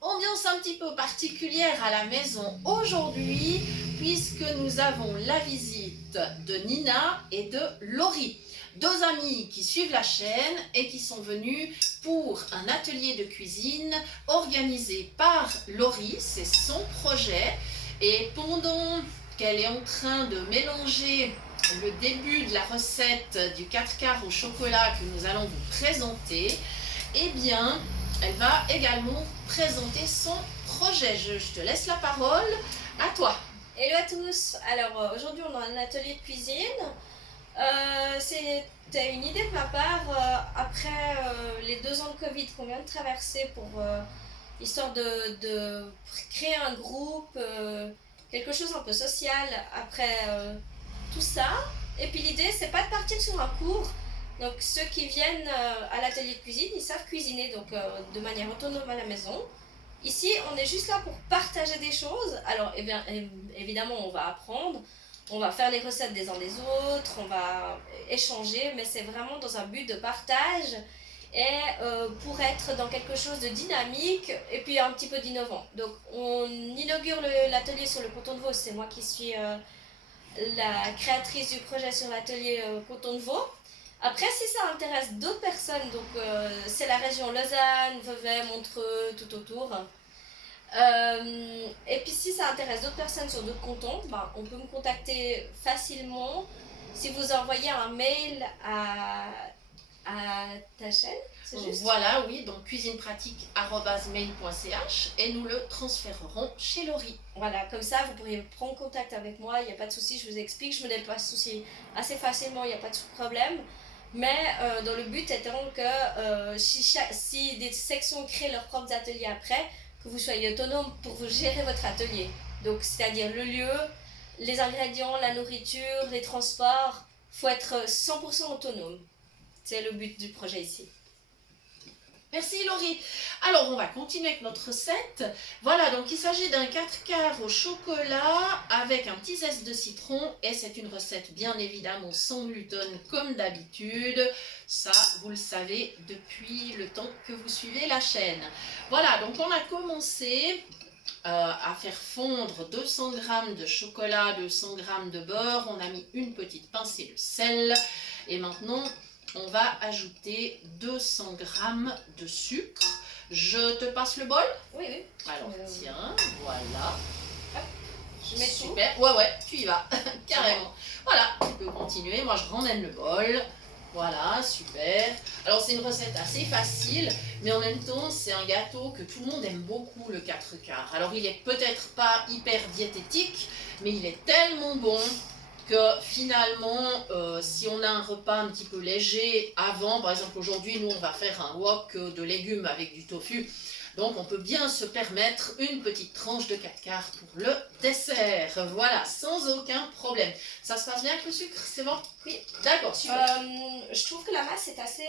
Ambiance un petit peu particulière à la maison aujourd'hui puisque nous avons la visite de Nina et de Laurie. Deux amies qui suivent la chaîne et qui sont venues pour un atelier de cuisine organisé par Laurie, c'est son projet. Et pendant qu'elle est en train de mélanger le début de la recette du 4 quarts au chocolat que nous allons vous présenter, eh bien, elle va également présenter son projet. Je te laisse la parole, à toi. Hello à tous. Alors aujourd'hui on a un atelier de cuisine. C'était une idée de ma part après les 2 ans de Covid qu'on vient de traverser pour histoire de créer un groupe, quelque chose un peu social après tout ça. Et puis l'idée c'est pas de partir sur un cours. Donc ceux qui viennent à l'atelier de cuisine, ils savent cuisiner donc de manière autonome à la maison. Ici, on est juste là pour partager des choses. Alors, évidemment, on va apprendre, on va faire les recettes des uns des autres, on va échanger, mais c'est vraiment dans un but de partage et pour être dans quelque chose de dynamique et puis un petit peu d'innovant. Donc, on inaugure l'atelier sur le canton de Vaud. C'est moi qui suis la créatrice du projet sur l'atelier canton de Vaud. Après, si ça intéresse d'autres personnes, donc c'est la région Lausanne, Vevey, Montreux, tout autour. Et puis si ça intéresse d'autres personnes sur d'autres cantons, ben, on peut me contacter facilement si vous envoyez un mail à ta chaîne, c'est juste? Voilà, oui, donc cuisinepratique@mail.ch et nous le transférerons chez Laurie. Voilà, comme ça vous pourriez prendre contact avec moi, il n'y a pas de souci, je vous explique, je me déplace aussi assez facilement, il n'y a pas de problème. Mais dans le but étant que si des sections créent leurs propres ateliers après, que vous soyez autonome pour vous gérer votre atelier. Donc c'est-à-dire le lieu, les ingrédients, la nourriture, les transports, il faut être 100% autonome. C'est le but du projet ici. Merci Laurie. Alors on va continuer avec notre recette. Voilà, donc il s'agit d'un 4 quarts au chocolat avec un petit zeste de citron et c'est une recette bien évidemment sans gluten comme d'habitude. Ça, vous le savez depuis le temps que vous suivez la chaîne. Voilà, donc on a commencé à faire fondre 200 g de chocolat, 200 g de beurre. On a mis une petite pincée de sel et maintenant on va ajouter 200 g de sucre. Je te passe le bol? Oui, oui. Alors tiens, voilà. Hop, je mets super. Tout. Ouais, tu y vas, carrément. Voilà, tu peux continuer. Moi, je ramène le bol. Voilà, super. Alors, c'est une recette assez facile, mais en même temps, c'est un gâteau que tout le monde aime beaucoup, le 4 quarts. Alors, il est peut-être pas hyper diététique, mais il est tellement bon que finalement, si on a un repas un petit peu léger avant, par exemple aujourd'hui, nous on va faire un wok de légumes avec du tofu, donc on peut bien se permettre une petite tranche de 4 quarts pour le dessert, voilà, sans aucun problème. Ça se passe bien avec le sucre, c'est bon? Oui. D'accord, super. Je trouve que la masse est assez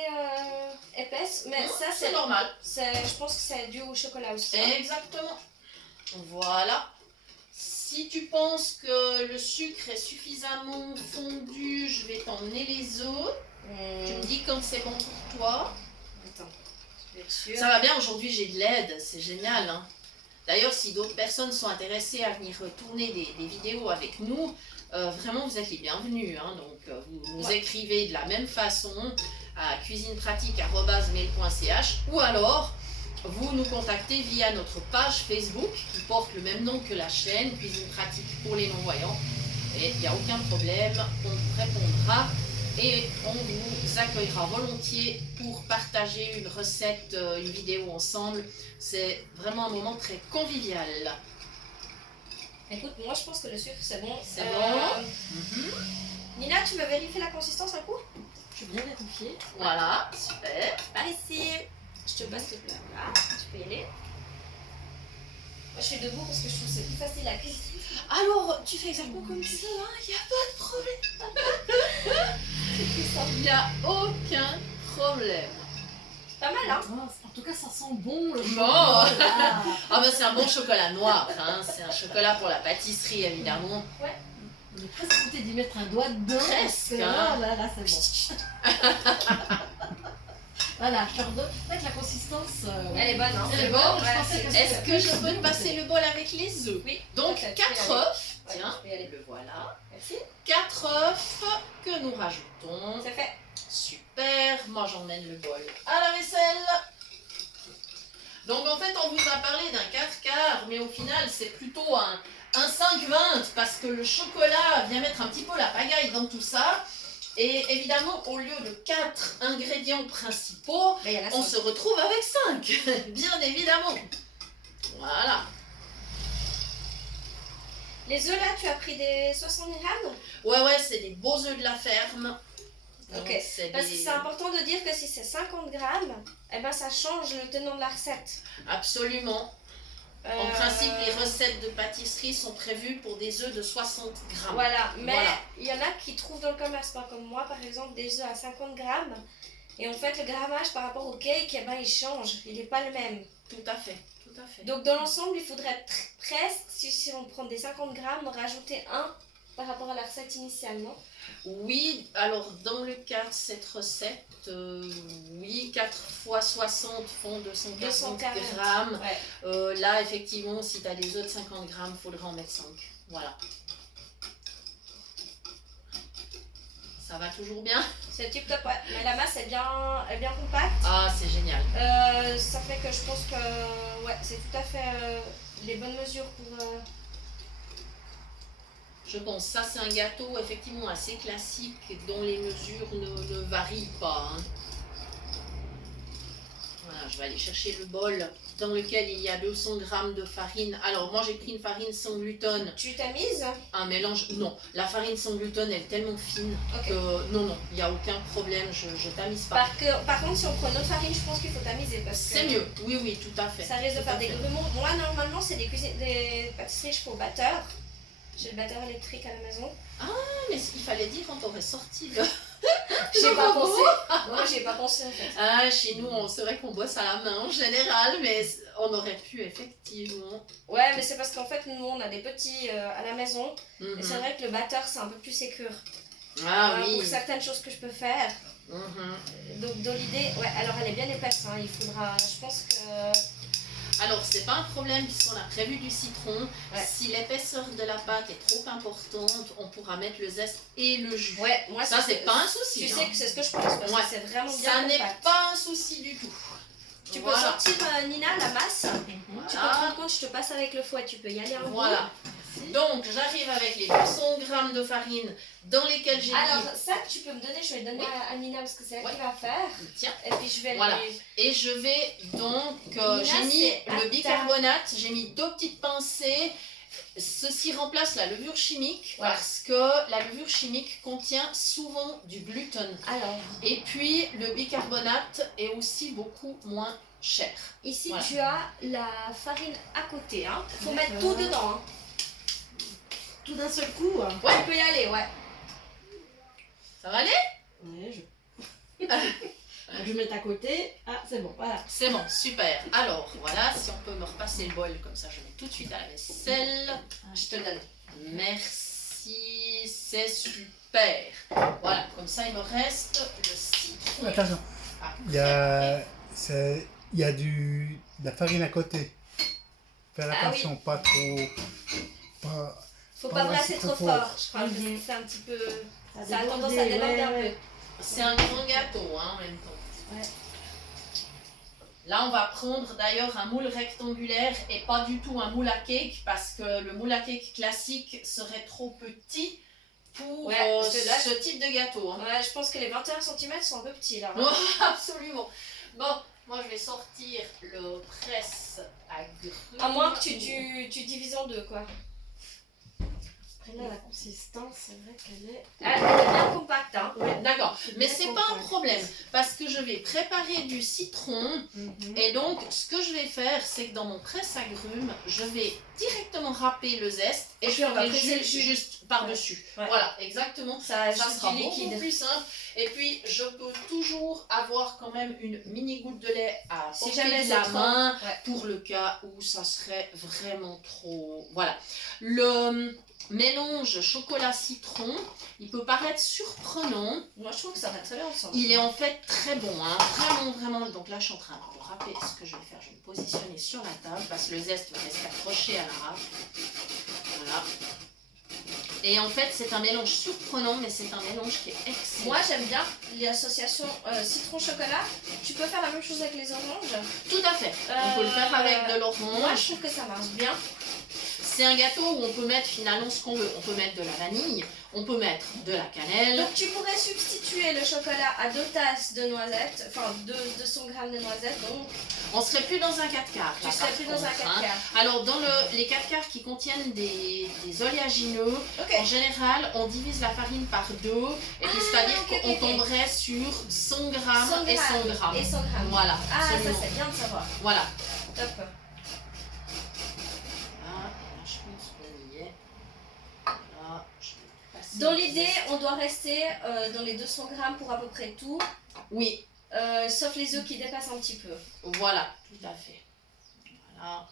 épaisse, mais ça c'est normal. Je pense que c'est dû au chocolat aussi. Exactement. Voilà. Si tu penses que le sucre est suffisamment fondu, je vais t'emmener les autres. Tu me dis quand c'est bon pour toi. Attends, je vais être sûre. Ça va bien, aujourd'hui j'ai de l'aide, c'est génial. Hein. D'ailleurs, si d'autres personnes sont intéressées à venir tourner des vidéos avec nous, vraiment vous êtes les bienvenus. Hein. Donc vous nous écrivez de la même façon à cuisinepratique@mail.ch ou alors vous nous contactez via notre page Facebook qui porte le même nom que la chaîne, Cuisine Pratique pour les non-voyants. Et il n'y a aucun problème, on vous répondra et on vous accueillera volontiers pour partager une recette, une vidéo ensemble. C'est vraiment un moment très convivial. Écoute, moi je pense que le sucre c'est bon. C'est bon. Nina, tu veux vérifier la consistance un coup? Je vais bien vérifier. Voilà, super. Par ici. Je te passe le plat. Là, tu peux y aller. Moi, je suis debout parce que je trouve que c'est plus facile à cuisiner. Alors, tu fais exactement comme ça, il n'y a pas de problème. Il n'y a aucun problème. Pas mal, hein? En tout cas, ça sent bon le Bon. chocolat. Ah ben c'est un bon chocolat noir, hein. C'est un chocolat pour la pâtisserie évidemment. Ouais. On est presque tenté d'y mettre un doigt dedans. Presque, Là, hein. là, c'est bon. Voilà, je te redonne. Avec la consistance. Elle est bonne, hein. Elle est bon, bonne, ouais, je pensais que Est-ce que je peux te passer le bol avec les œufs? Oui. Donc Peut-être, 4 tu peux y aller. œufs, Ouais, tiens, tu peux y aller. le voilà. Merci. 4 œufs que nous rajoutons. C'est fait. Super, moi j'emmène le bol à la vaisselle. Donc en fait on vous a parlé d'un 4 quarts, mais au final c'est plutôt un 5/20 parce que le chocolat vient mettre un petit peu la pagaille dans tout ça. Et évidemment au lieu de 4 ingrédients principaux, Mais il y en a on cinq. se retrouve avec 5, bien évidemment. Voilà. Les œufs là, tu as pris des 60 grammes. Ouais, c'est des beaux œufs de la ferme. Donc, Ok. c'est Parce que des- c'est important de dire que si c'est 50 grammes, eh ben ça change le tenant de la recette. Absolument. En Euh, principe, les recettes de pâtisserie sont prévues pour des œufs de 60 grammes. Voilà, mais Voilà. il y en a qui trouvent dans le commerce, pas comme moi par exemple, des œufs à 50 grammes. Et en fait, le grammage par rapport au cake, eh ben, il change, il n'est pas le même. Tout à fait, tout à fait. Donc dans l'ensemble, il faudrait presque, si on prend des 50 grammes, rajouter un par rapport à la recette initiale, non? Oui, alors dans le cas de cette recette, oui, 4 fois 60 font 240 240. grammes. Ouais. Là, effectivement, si tu as des œufs de 50 grammes, il faudra en mettre 5. Voilà. Ça va toujours bien? C'est tip top, ouais. Mais la masse est bien compacte. Ah, c'est génial. Ça fait que je pense que ouais, c'est tout à fait les bonnes mesures pour... Je pense, ça c'est un gâteau effectivement assez classique dont les mesures ne varient pas. Hein. Voilà, je vais aller chercher le bol dans lequel il y a 200 grammes de farine. Alors moi j'ai pris une farine sans gluten, Tu t'amuses? un mélange, non, la farine sans gluten elle est tellement fine Ok. que non, il n'y a aucun problème, je tamise pas. Par contre, si on prend une autre farine, je pense qu'il faut tamiser parce que C'est mieux, oui, tout à fait. ça risque de Tout faire à des fait. grumeaux. Moi, normalement, c'est des pâtisseries, je fais au batteur. J'ai le batteur électrique à la maison. Ah, mais il fallait dire quand on aurait sorti le... J'ai pas robot. pensé. Moi, j'ai pas pensé en fait. Ah, chez nous, c'est vrai qu'on bosse à la main en général, mais on aurait pu effectivement. Ouais, mais c'est parce qu'en fait, nous, on a des petits à la maison. Mhm. Et c'est vrai que le batteur, c'est un peu plus sécure. Ah oui. Pour certaines choses que je peux faire. Mhm. Donc, dans l'idée, ouais, alors elle est bien épaisse. Hein, il faudra, je pense que. Alors, c'est pas un problème puisqu'on a prévu du citron. Ouais. Si l'épaisseur de la pâte est trop importante, on pourra mettre le zeste et le jus. Ouais, moi, Ça, c'est pas un souci. Tu hein. sais que c'est ce que je pense parce Ouais. que c'est vraiment bien Ça n'est compact. pas un souci du tout. Tu peux Voilà. sortir, Nina, la masse. Tu peux te rendre compte, je te passe avec le fouet. Tu peux y aller un peu. Voilà. Donc, j'arrive avec les 200 grammes de farine dans lesquels j'ai Alors, ça, tu peux me donner, je vais le donner Oui. à Nina parce que c'est elle Ouais. qui va faire. mis. Tiens. Et puis je vais Voilà. les. Et je vais donc, Nina, j'ai mis c'est à le bicarbonate, j'ai mis 2 petites pincées. Ceci remplace la levure chimique Ouais. parce que la levure chimique contient souvent du gluten. Alors, Et puis le bicarbonate est aussi beaucoup moins cher. ici Voilà. tu as la farine à côté. Hein. Faut mettre D'accord. tout dedans. Hein. Tout d'un seul coup. Hein. Tu peux y aller, ouais. Ça va aller? Ouais, je vais mettre à côté. Ah, c'est bon, voilà. C'est bon, super. Alors voilà, si on peut me repasser le bol comme ça, je mets tout de suite à la vaisselle. Je te le donne. Merci, c'est super. Voilà, comme ça il me reste le citron. Attention, Ah, il y a de la farine à côté. Faire Ah attention, pas trop. Pas, Faut Pas pas brasser brasser trop trop fort. fort, je crois, parce que c'est un petit peu. Ça a déborde, tendance à déborder un ouais. peu. C'est un grand gâteau hein, en même temps. Ouais. Là, on va prendre d'ailleurs un moule rectangulaire et pas du tout un moule à cake parce que le moule à cake classique serait trop petit pour Ouais, parce que là, ce type de gâteau. Hein. Ouais, je pense que les 21 cm sont un peu petits là. Oh, absolument. Bon, moi je vais sortir le presse à grumes. À moins que tu divises en deux, quoi. Après là, la consistance, c'est vrai qu'elle est. Elle est bien compacte, hein. D'accord, mais Bien c'est pas un compact. problème parce que je vais préparer du citron et donc ce que je vais faire c'est que dans mon presse à grumes je vais directement râper le zeste et Et je puis on va ferai presser le juste, jus. juste par-dessus. Ouais. Voilà, exactement. Ça Ça ajoute sera du beaucoup liquide. plus simple Et puis, je peux toujours avoir quand même une mini goutte de lait à Si portée jamais de c'est la trop. main Ouais. pour le cas où ça serait vraiment trop... Voilà. Le mélange chocolat-citron, il peut paraître surprenant. Moi, je trouve que ça va très bien ensemble. Il est en fait très bon, hein. Vraiment, vraiment. Donc là, je suis en train de râper. Ce que je vais faire, je vais me positionner sur la table parce que le zeste va rester accroché à la râpe. Voilà. Et en fait, c'est un mélange surprenant, mais c'est un mélange qui est excellent. Moi, j'aime bien l'association citron-chocolat. Tu peux faire la même chose avec les oranges. Tout à fait. On peut le faire avec de Moi, l'orange. je trouve que ça marche bien. C'est un gâteau où on peut mettre finalement ce qu'on veut. On peut mettre de la vanille, on peut mettre de la cannelle. Donc, tu pourrais substituer le chocolat à 2 tasses de noisettes, enfin 200 grammes de noisettes. Donc, On serait plus dans un 4 quarts. tu là, serais par plus dans un contre, 4 hein. quarts. Alors, dans les 4 quarts qui contiennent des oléagineux, Ok. en général, on divise la farine par 2. Et puis, c'est-à-dire ok, qu'on ok. tomberait sur 100 grammes et 100 grammes. Et 100 grammes. Voilà, Ah, ça, absolument. c'est bien de savoir. Voilà. Top. Là, je pense qu'on y est. Voilà, je vais passer Dans le l'idée, zeste. on doit rester dans les 200 grammes pour à peu près tout, Oui, sauf les œufs qui dépassent un petit peu. voilà, tout à fait. Voilà.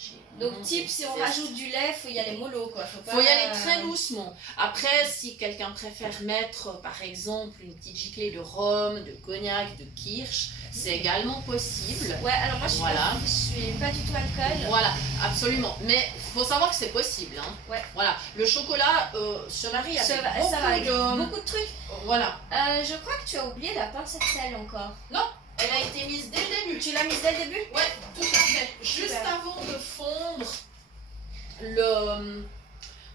J'ai Donc, mon type, si on zeste. rajoute du lait, faut y aller mollo, quoi. Faut, pas, Faut y aller très doucement. Après, si quelqu'un préfère mettre, par exemple, une petite giclée de rhum, de cognac, de kirsch, c'est également possible. Ouais, alors moi, Voilà. je suis pas du tout alcool. Voilà, absolument. Mais il faut savoir que c'est possible. Hein. Ouais. Voilà. Le chocolat se marie avec Ça va beaucoup avec de... beaucoup de trucs. Voilà. Je crois que tu as oublié la pincette sel encore. Elle a été mise dès le début. Tu l'as mise dès le début? Ouais, tout à fait. Juste Super. avant de fondre le...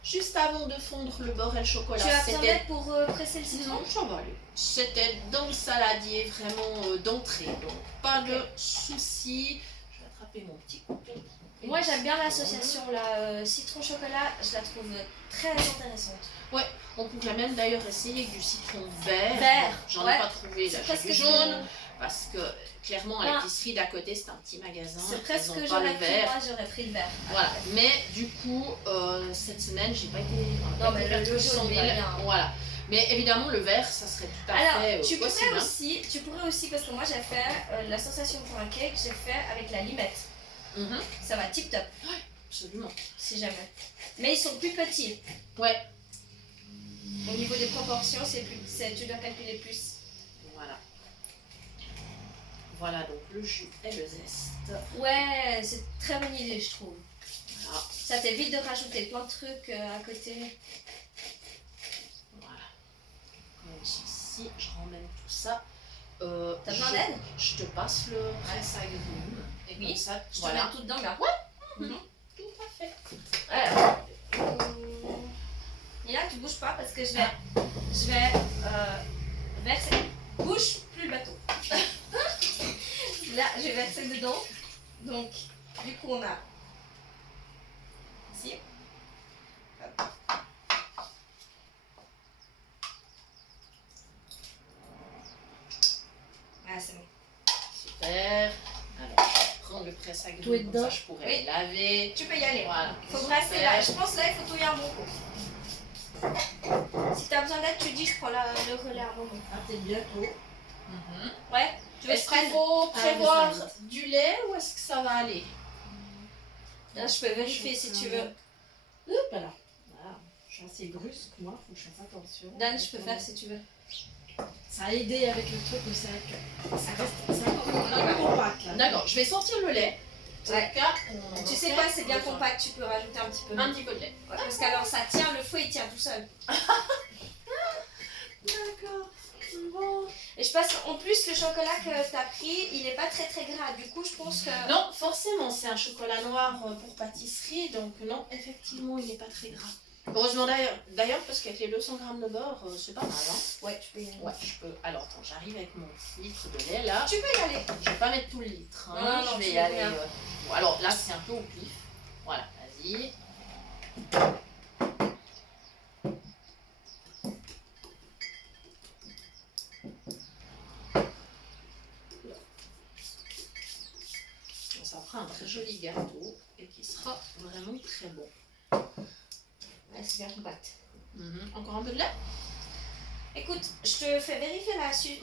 Juste avant de fondre le beurre et le chocolat, Tu as besoin c'était... d'aide pour presser le citron? Non, ça va aller. C'était dans le saladier vraiment d'entrée, donc pas de souci. Je vais attraper mon petit couteau. Moi, j'aime bien l'association là, citron-chocolat, je la trouve très intéressante. On pourrait même d'ailleurs essayer avec du citron vert. Vert, J'en ouais. ai pas trouvé, là C'est j'ai presque du jaune. Parce que clairement, à Ah. l'épicerie d'à côté, c'est un petit magasin. C'est ils presque ont ce que pas le j'aurais pris. vert. Moi, j'aurais pris le vert. Voilà, mais du coup, cette semaine, j'ai pas été. Non, mais le jaune, il va bien. Voilà. Mais évidemment, le vert, ça serait tout à Alors, fait tu possible. pourrais aussi, parce que moi j'ai fait la sensation pour un cake, j'ai fait avec la limette. Mhm, Ça va tip top, absolument. si jamais. Mais ils sont plus petits. Ouais, Au niveau des proportions, tu dois calculer plus. voilà. Voilà donc le jus et le zeste. Ouais, c'est très bonne idée, je trouve. Voilà. Ça t'évite de rajouter plein de trucs à côté. Voilà. Comme ceci, je ramène tout ça. T'as besoin je- d'aide? Je te passe le presse-agrumes. Et Oui. comme ça, Je te voilà. mets tout dedans là. Tout à fait. Alors, et là tu bouges pas parce que je vais verser. Bouge plus le bateau. Là, je vais verser dedans. Donc, du coup, on a ici. Hop. Ah, c'est bon. Super. Alors, je vais prendre le presse-agrumes. Tout est Comme dedans. ça, je pourrais Oui. laver. Tu peux y aller. Voilà. Faut Super. brasser là. Je pense là, il faut touiller un bon coup. Si t'as besoin d'aide, tu dis, je prends le relais à un moment. Ah, t'es bientôt. Mhm. Ouais. Tu veux que je Est-ce qu'il prenne? faut Ah, prévoir mais ça va vite. du lait ou est-ce que ça va aller? Là, je peux vérifier si tu veux. Hop là. Voilà. Je suis assez brusque, moi, faut que je fasse attention. Dan, je peux faire si tu veux. Ça a aidé avec le truc, mais c'est vrai que ça reste un peu compact là. D'accord, je vais sortir le lait. Ouais. Au cas, Tu sais quoi, c'est bien compact, tu peux rajouter un petit peu. Un petit peu de lait. Ouais, parce qu'alors ça tient, le fouet il tient tout seul. D'accord. Bon. Et je pense qu'en plus le chocolat que t'as pris, il est pas très très gras. Du coup, je pense que. Non, forcément, c'est un chocolat noir pour pâtisserie, donc non, effectivement, il n'est pas très gras. Heureusement d'ailleurs, parce qu'avec les 200 grammes de beurre, c'est pas mal. Hein. Ouais, tu peux y aller. Ouais, je peux. Alors, attends, j'arrive avec mon litre de lait là. Tu peux y aller. Je vais pas mettre tout le litre. Hein. Non, non, je tu vais y mets aller. rien. Bon, alors là, c'est un peu au pif. Voilà, vas-y. Bon, ça fera un très joli gâteau et qui sera vraiment très bon. Ouais, c'est bien compact. Mhm. Encore un peu de lait? Écoute, je te fais vérifier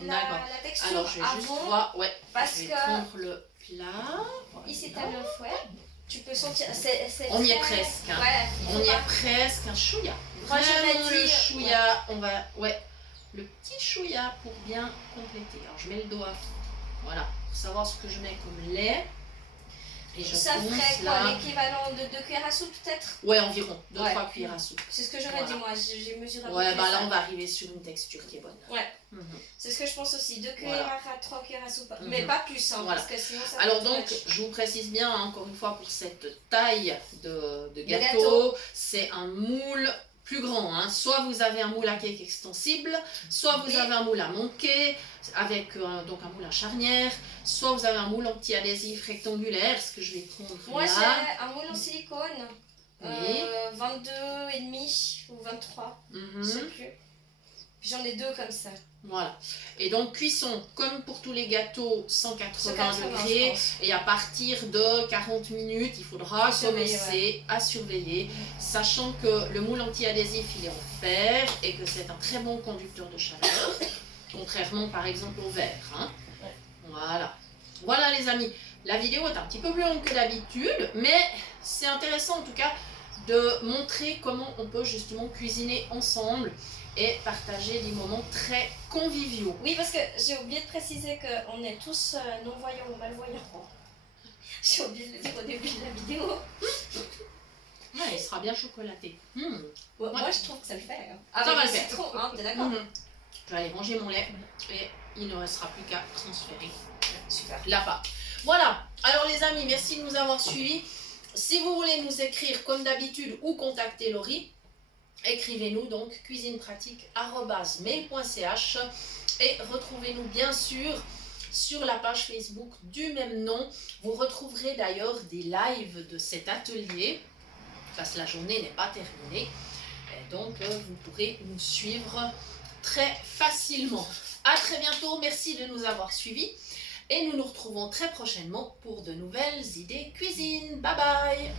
D'accord. la texture Alors, je vais juste avant, voir. Ouais, parce je vais que prendre le plat. ici t'as le fouet. Tu peux sentir, c'est On y est très- presque, hein. Ouais, il On faut y pas- est presque, un chouïa. Moi, j'aurais Vraiment le dit, chouïa, on va, ouais, le petit chouïa pour bien compléter. Alors je mets le doigt, voilà, pour savoir ce que je mets comme lait. Et je Ça ponce ferait là. quoi, l'équivalent de 2 cuillères à soupe peut-être? Ouais, environ 2-3 Ouais. cuillères à soupe. C'est ce que j'aurais Voilà. dit moi, j'ai mesuré à peu Ouais, près bah là ça. on va arriver sur une texture qui est bonne. Ouais. Mhm. C'est ce que je pense aussi, 2 Voilà. cuillères à 3 cuillères à soupe, Mhm. mais pas plus, hein, Voilà. parce que sinon ça Alors fait donc, too much. je vous précise bien, hein, encore une fois, pour cette taille de gâteau. gâteau, c'est un moule plus grand. Hein. Soit vous avez un moule à cake extensible, soit vous Oui. avez un moule à moquer, avec donc un moule à charnière, soit vous avez un moule anti-adhésif rectangulaire, ce que je vais prendre Moi là. j'ai un moule en silicone, Oui. 22,5 ou 23, Mhm. je sais plus. Puis j'en ai 2 comme ça. Voilà. Et donc cuisson, comme pour tous les gâteaux, 180 180, je degrés. pense. Et à partir de 40 minutes, il faudra Surveiller, commencer à surveiller, sachant que le moule anti-adhésif, il est en fer et que c'est un très bon conducteur de chaleur, contrairement par exemple au verre. Hein. Ouais. Voilà. Voilà les amis, la vidéo est un petit peu plus longue que d'habitude, mais c'est intéressant en tout cas de montrer comment on peut justement cuisiner ensemble et partager des moments très conviviaux. Oui, parce que j'ai oublié de préciser qu'on est tous non-voyants ou malvoyants. J'ai oublié de le dire au début de la vidéo. Ouais, il sera bien chocolaté. Moi je trouve que ça le fait. Hein. Ça Avec va le le faire. citron, hein, t'es d'accord? Je vais aller manger mon lait et il ne restera plus qu'à transférer Super. la pâte. Voilà, alors les amis, merci de nous avoir suivis. Si vous voulez nous écrire comme d'habitude ou contacter Laurie, écrivez-nous donc cuisinepratique@mail.ch et retrouvez-nous bien sûr sur la page Facebook du même nom. Vous retrouverez d'ailleurs des lives de cet atelier parce que la journée n'est pas terminée. Et donc vous pourrez nous suivre très facilement. À très bientôt, merci de nous avoir suivis et nous nous retrouvons très prochainement pour de nouvelles idées cuisine. Bye bye!